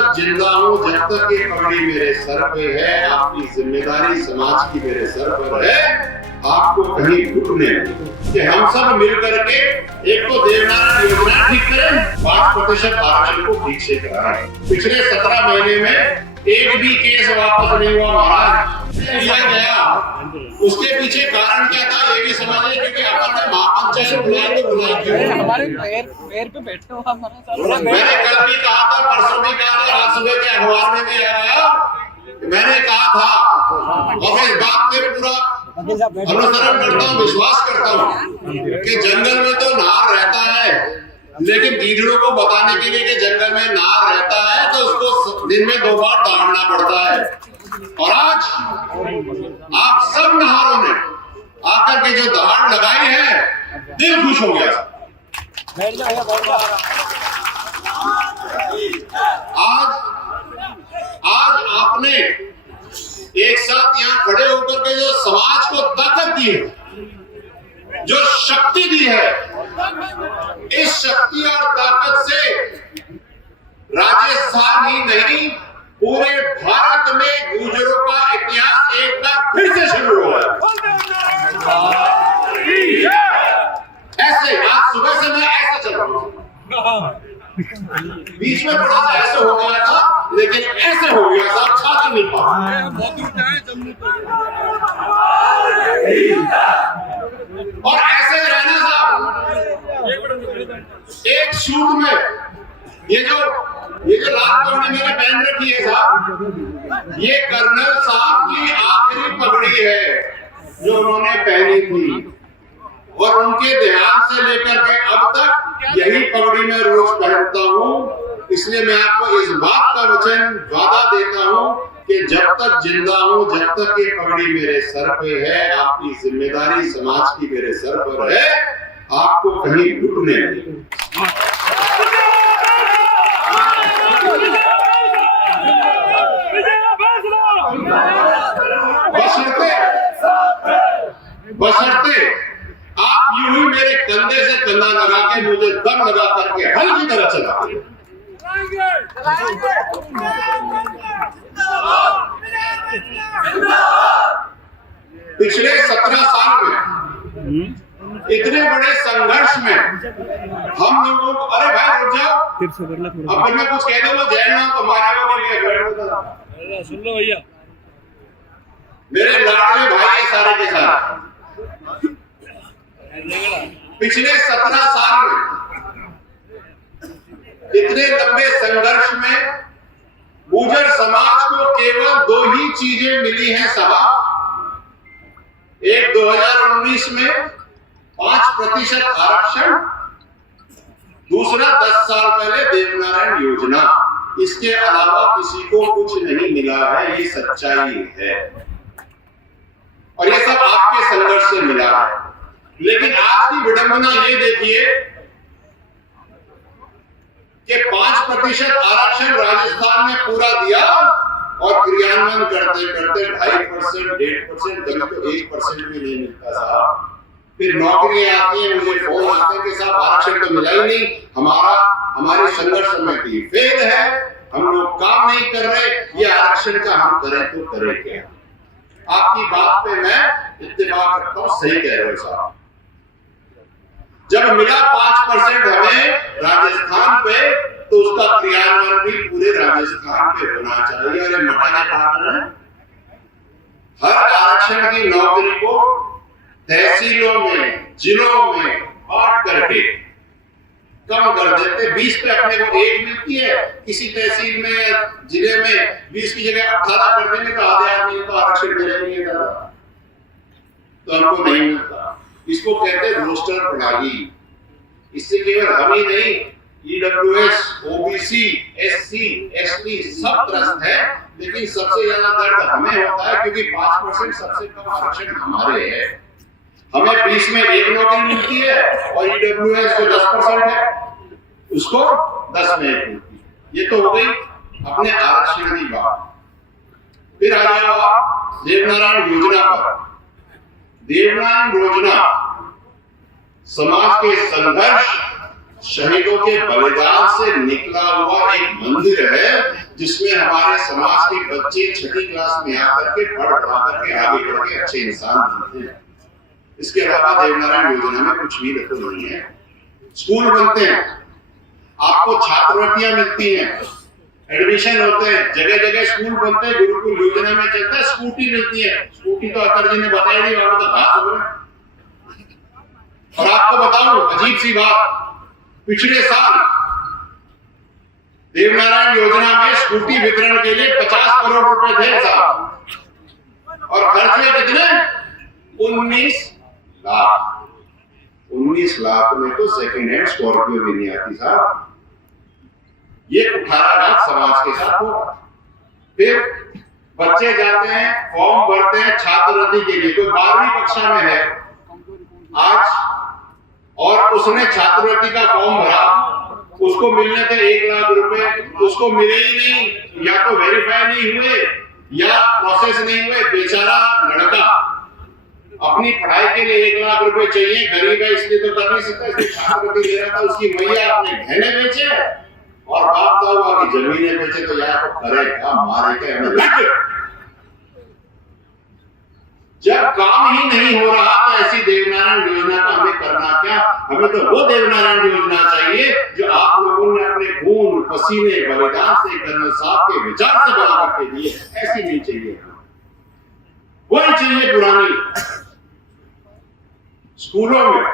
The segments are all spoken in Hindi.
तक जिंदा हूँ, जब तक ये पगड़ी मेरे सर पे है, आपकी जिम्मेदारी समाज की मेरे सर पर है, आपको कहीं रुकने नहीं कि हम सब मिल करके एक तो देवनारायण योजना ठीक करें, 5% आरक्षण को ठीक से कराएं। पिछले 17 महीने में एक भी केस वापस नहीं हुआ महाराज, लिया गया। उसके पीछे कारण क्या था ये भी समझिए, क्योंकि अपन ने महापंचायत बुलाई तो बुलाई क्यों? हमारे पैर पे बैठे हो हमारा। मैंने कल भी कहा था, परसों भी कहा था, आज सुबह के अखबार में भी आया, मैंने कहा था और इस बात पे पूरा अनुसरण करता हूँ, विश्वास करता हूँ कि जंगल में तो नार रहता है, लेकिन गीदड़ों को बताने के लिए कि जंगल में नार रहता है तो उसको दिन में 2 बार दौड़ना पड़ता है। और आज आप सब नारों ने आकर के जो दहाड़ लगाई है, दिल खुश हो गया। आज आपने एक साथ यहाँ खड़े होकर के जो समाज को ताकत दी है, जो शक्ति दी है, इस शक्ति और ताकत से राजस्थान ही नहीं पूरे भारत में गुर्जरों का इतिहास एक बार फिर से शुरू हुआ है। ऐसे आज सुबह से मैं ऐसा चल रहा हूँ, बीच में थोड़ा सा ऐसे हो गया था, लेकिन ऐसे हो गया था, छाती नहीं पा। और ऐसे रहना साहब, एक सूट में ये जो लाल पगड़ी मैंने पहन रखी है साहब, ये कर्नल साहब की आखिरी पगड़ी है जो उन्होंने पहनी थी, और उनके देहांत से लेकर के अब तक यही पगड़ी मैं रोज पहनता हूँ। इसलिए मैं आपको इस बात का वचन वादा देता हूँ कि जब तक जिंदा हूँ, जब तक ये पगड़ी मेरे सर पे है, आपकी जिम्मेदारी समाज की मेरे सर पर है, आपको कहीं रुकने नहीं। बशर्ते आप यूं ही मेरे कंधे से कंधा लगा के मुझे दम लगा करके हल की तरह चला। पिछले 17 साल में इतने बड़े संघर्ष में हम लोगों को, अरे भाई रुक जाओ, अब मैं कुछ कह दूंगा जयनाम तो मारेगा नहीं, सुन लो भैया, मेरे लाडले भाई सारे के साथ पिछले 17 साल में इतने लंबे संघर्ष में गुर्जर समाज को केवल 2 ही चीजें मिली हैं साहब। एक 2019 में 5% आरक्षण, दूसरा 10 साल पहले देवनारायण योजना। इसके अलावा किसी को कुछ नहीं मिला है, ये सच्चाई है, और ये सब आपके संघर्ष से मिला है। लेकिन आज की विडंबना ये देखिए कि 5% आरक्षण राजस्थान में पूरा दिया और क्रियान्वयन करते करते 2.5%, 1.5%, कभी तो 1% भी नहीं मिलता साहब। फिर नौकरियां आती हैं, मुझे फोन आते हैं कि साहब आरक्षण तो मिला ही नहीं, हमारी संघर्ष समिति फेल है, हम लोग काम नहीं कर रहे, ये आरक्षण का हम करें तो करें क्या? आपकी बात पे मैं इत्तेफाक करता हूँ, सही कह रहे हो साहब। जब मिला 5% हमें राजस्थान पे, तो उसका क्रियान्वयन भी पूरे राजस्थान पे होना चाहिए। और मटाने पार्टनर हर आरक्षण की नौकरी को तहसीलों में, जिलों में बांट करके कम कर देते। 20 पे अपने को 1 मिलती है, किसी तहसील में, जिले में 20 की जगह 18 कर देंगे तो आधे आदमी को आरक्षण मिलेंगे, तो हमको नहीं मिलता। इसको कहते हैं रोस्टर प्रणाली। इससे केवल हम ही नहीं, ईडब्ल्यूएस, ओबीसी, एससी, एसटी सब त्रस्त है, लेकिन सबसे ज्यादा दर्द हमें होता है क्योंकि 5% सबसे कम आरक्षण हमारे है। हमें 20 में 1 नौकरी मिलती है और ईडब्ल्यूएस जो 10% है उसको 10 में 1 मिलती है। ये तो हो गई अपने आरक्षण की बात। फिर आ जाओ आप देवनारायण योजना पर। देवनारायण योजना समाज के संघर्ष, शहीदों के बलिदान से निकला हुआ एक मंदिर है जिसमें हमारे समाज के बच्चे छठी क्लास में आकर के पढ़ करके आगे बढ़ के अच्छे इंसान बनते हैं। इसके अलावा देवनारायण योजना में कुछ भी रखो नहीं है। स्कूल बनते हैं, आपको छात्रवृत्तियां मिलती हैं, एडमिशन होते हैं, जगह जगह स्कूल बनते हैं, गुरुकुल योजना में चलता है, स्कूटी मिलती है। स्कूटी तो अतर जी ने बताया नहीं, वहां तो घास हो रहा है। और आपको बताऊं अजीब सी बात, पिछले साल देवनारायण योजना में स्कूटी वितरण के लिए 50 करोड़ रुपए थे साहब, और खर्च हुए कितने? 19 लाख। 19 लाख में तो सेकंड हैंड स्कॉर्पियो भी नहीं आती साहब। ये कुठाराघात समाज के साथ होगा। फिर बच्चे जाते हैं, फॉर्म भरते हैं छात्रवृत्ति के लिए। कोई 12वीं कक्षा में है आज और उसने छात्रवृत्ति का फॉर्म भरा, उसको मिलने थे 1 लाख रुपए, उसको मिले ही नहीं, या तो वेरीफाई नहीं हुए या प्रोसेस नहीं हुए। बेचारा लड़का अपनी पढ़ाई के लिए 1 लाख रुपए चाहिए, गरीब है इसलिए तो कर नहीं सकता, इसलिए छात्रवृत्ति ले रहा था। उसकी मैया अपने गहने बेचे और बाप दाऊ की जमीनें बेचे, तो यार तो करेगा मारेगा। जब काम ही नहीं हो रहा तो ऐसी देवनारायण योजना का हमें करना क्या? हमें तो वो देवनारायण योजना चाहिए जो आप लोगों ने अपने खून पसीने बलिदान से कर्नल साहब के विचार से बना करके दिए। ऐसी नहीं चाहिए, वही चाहिए पुरानी। स्कूलों में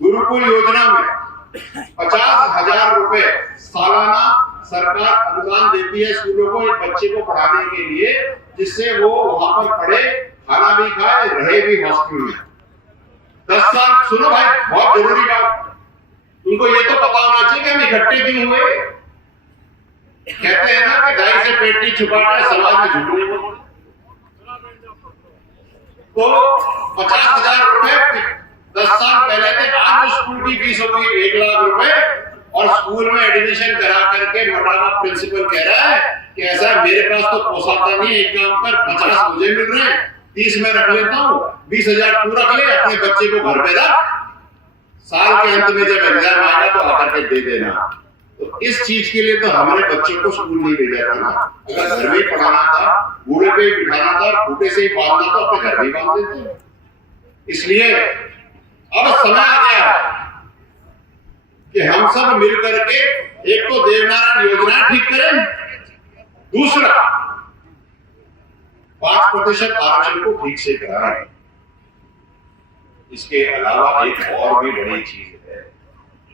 गुरुकुल योजना में 50,000 रुपए सालाना सरकार अनुदान देती है स्कूलों को एक बच्चे को पढ़ाने के लिए, जिससे वो वहां पर पढ़े, खाना भी खाए, रहे भी हॉस्टल में। 10 साल सुनो भाई, बहुत जरूरी बात, तुमको ये तो पता होना चाहिए कि हम इकट्ठे क्यों हुए। कहते हैं ना कि दाई से पेटी छुपाकर समाज में झूठने को। तो 50,000 रुपए 10 साल पहले थे, आज स्कूल की फीस हो गई 1 लाख रुपए। और स्कूल में एडमिशन करा करके मोटापा प्रिंसिपल कह रहा है कि ऐसा मेरे पास तो पोसाता नहीं, एक काम कर 50 मुझे मिल रहे हैं, 30 में रख लेता हूँ, 20,000 तू रख ले, अपने बच्चे को घर पे रख, साल के अंत में जब एग्जाम आएगा तो आकर के दे देना। तो इस चीज के लिए तो हमारे बच्चों को स्कूल नहीं भेजा था ना। अगर घर में पढ़ाना था, बूढ़े पे बिठाना था, बूढ़े से ही बांधना था, अपने घर में बांध देते। इसलिए अब समय आ गया है कि हम सब मिल करके एक तो देवनारायण योजना ठीक करें, दूसरा 5% आरक्षण को ठीक से कराएं। इसके अलावा एक और भी बड़ी चीज है,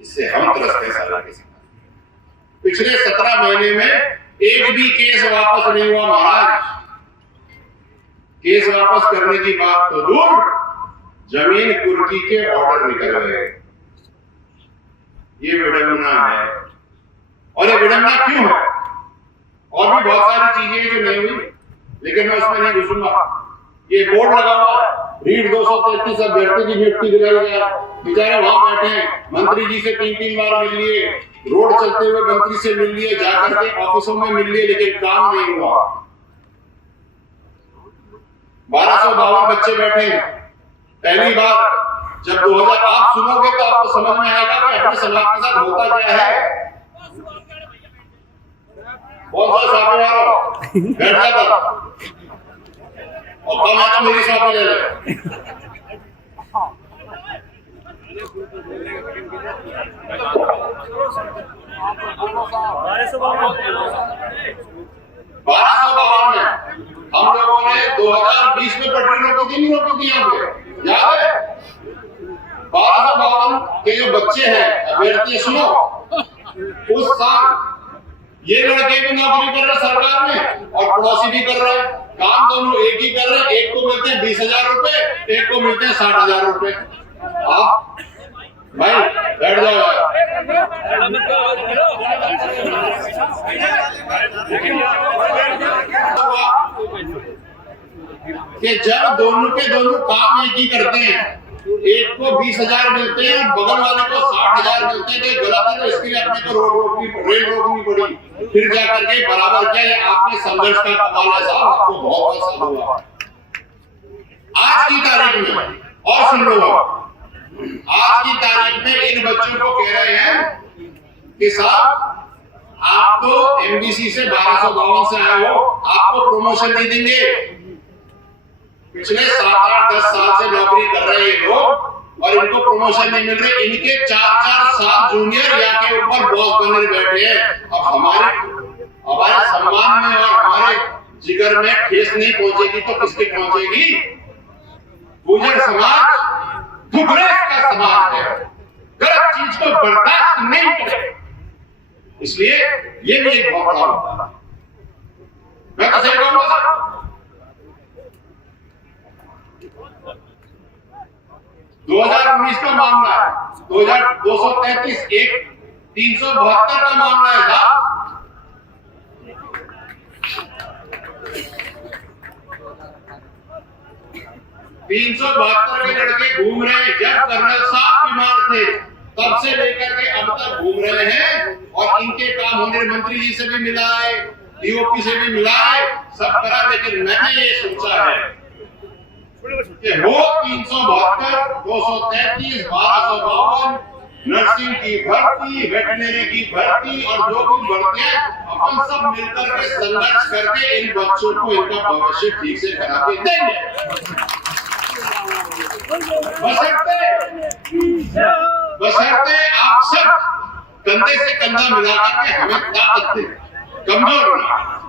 इससे हम त्रस्त हैं सारा के साथ। पिछले 17 महीने में एक भी केस वापस नहीं हुआ महाराज। केस वापस करने की बात तो दूर, जमीन कुर्की के ऑर्डर निकल गए। ये विडंबना है। और ये विडंबना क्यों है? और भी बहुत सारी चीजें जो नहीं हुई, लेकिन मैं उसमें नहीं घुसूंगा। ये बोर्ड लगा हुआ है, रीड 233 अभ्यर्थी की नियुक्ति दिलाई गया। बेचारे वहां बैठे हैं, मंत्री जी से 3-3 बार मिल लिए, रोड चलते हुए मंत्री से मिल लिए, जाकर के ऑफिसों में मिल लिए, लेकिन काम नहीं हुआ। 1252 बच्चे बैठे हैं। पहली बार जब 2000 आप सुनोगे तो आपको समझ में आएगा कि अपने समाज के साथ होता क्या है। बहुत सारे सामने वालों बैठ जाता और कम तो मेरी सामने ले ले। 1252 में हम लोगों ने 2020 में पेट्रोल रोकी थी, नहीं रोकी थी यहाँ पे, याद है? 1252 के जो बच्चे हैं अभ्यर्थी, सुनो, उस साल ये लड़के भी नौकरी कर रहे सरकार में और पड़ोसी भी कर रहे हैं। काम दोनों एक ही कर रहे हैं। एक को मिलते हैं 20,000 रुपए, एक को मिलते हैं 60,000 रुपए। आप भाई बैठ जाओ। कि जब दोनों के दोनों काम एक ही करते हैं, एक को 20,000 मिलते हैं और बगल वाले को 60,000 मिलते हैं, तो गलत है। तो इसके लिए अपने को रेल रोकनी पड़ी, फिर जाकर के बराबर किया। ये आपके संघर्ष का कमाल है साहब, आपको बहुत आसान हुआ। आज की तारीख में, और सुन लो, आज की तारीख में इन बच्चों को कह रहे हैं कि साहब आप तो एमबीसी से 1252 से आए हो, आपको प्रमोशन नहीं देंगे। पिछले 7-8-10 साल से नौकरी कर रहे हैं लोग और इनको प्रमोशन नहीं मिल रहे। इनके 4-4 साल जूनियर या के ऊपर बॉस बने बैठे हैं। अब हमारे सम्मान में और हमारे जिगर में ठेस नहीं पहुंचेगी तो किसके पहुंचेगी? गुर्जर समाज गुबरेज का समाज है, गलत चीज को बर्दाश्त नहीं करे। इसलिए ये भी एक बहुत बड़ा मुद्दा है। मैं तो सही कहूंगा सर, 2019 का मामला है, 2233 एक 372 का मामला है साहब। तीन सौ 372 के लड़के घूम रहे हैं। जब कर्नल साहब बीमार थे तब से लेकर के अब तक घूम रहे हैं और इनके काम होने मंत्री जी से भी मिला है, डीओपी से भी मिला है, सब करा। लेकिन मैंने ये सोचा है कि वो 372, 233, 1252 नर्सिंग की भर्ती, वेटनरी की भर्ती और जो भी भर्तियां अपन सब मिलकर के संघर्ष करके इन बच्चों को इनका भविष्य ठीक से करा के देंगे। बशर्ते आप सब कंधे से कंधा मिलाकर के हमें ताकत दें, कमजोर नहीं।